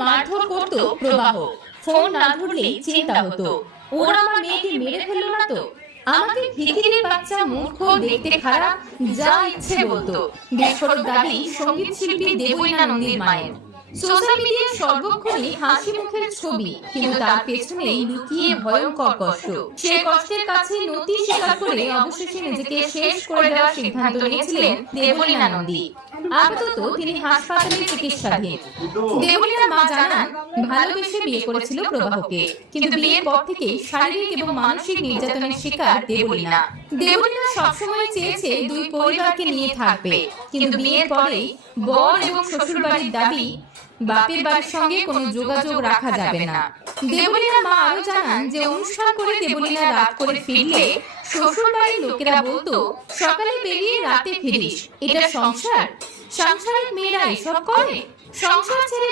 মারধর করত প্রবাহ। ফোন না ধরলেই চিন্তা হতো, ওরা আমার মেয়েকে মেরে ফেললো না তো, আমাকে ভিখিরির বাচ্চা, মূর্খ, দেখতে খারাপ, যা ইচ্ছে বলতো। বিস্ফোরক দাবি সঙ্গীত শিল্পী দেবলীনা নন্দীর মায়ের। সোশ্যাল মিডিয়ায় সর্বক্ষণই হাসি মুখের ছবি, কিন্তু তার পেছনে লুকিয়ে ভয়ঙ্কর কষ্ট। সেই কষ্টের কাছে নতি স্বীকার করে অবশেষে নিজেকে শেষ করে দেওয়ার সিদ্ধান্ত নিয়েছিলেন দেবলীনা নন্দী। আপাতত তিনি হাসপাতালে চিকিৎসাধীন। দেবলীনার মা জানান, ভালোবেসে বিয়ে করেছিল প্রবাহকে, কিন্তু বিয়ের পর থেকে শারীরিক এবং মানসিক নির্যাতনের শিকার দেবলীনা। দেবলীনা সবসময় চেয়েছে দুই পরিবারকে নিয়ে থাকবে, কিন্তু বিয়ের পরেই বর এবং শ্বশুরবাড়ির দাবি বাপের বাড়ির সঙ্গে কোনো যোগাযোগ রাখা যাবে না। দেবলীনার মা আরো জানান যে অনুষ্ঠান করে দেবলীনা রাত করে ফিরলে শ্বশুরবাড়ির লোকেরা বলতো, সকালে বেরিয়ে রাতে ফিরিস, এটা সংসার? সাংসারিক মেয়েরা এসব করে? সংসার ছেড়ে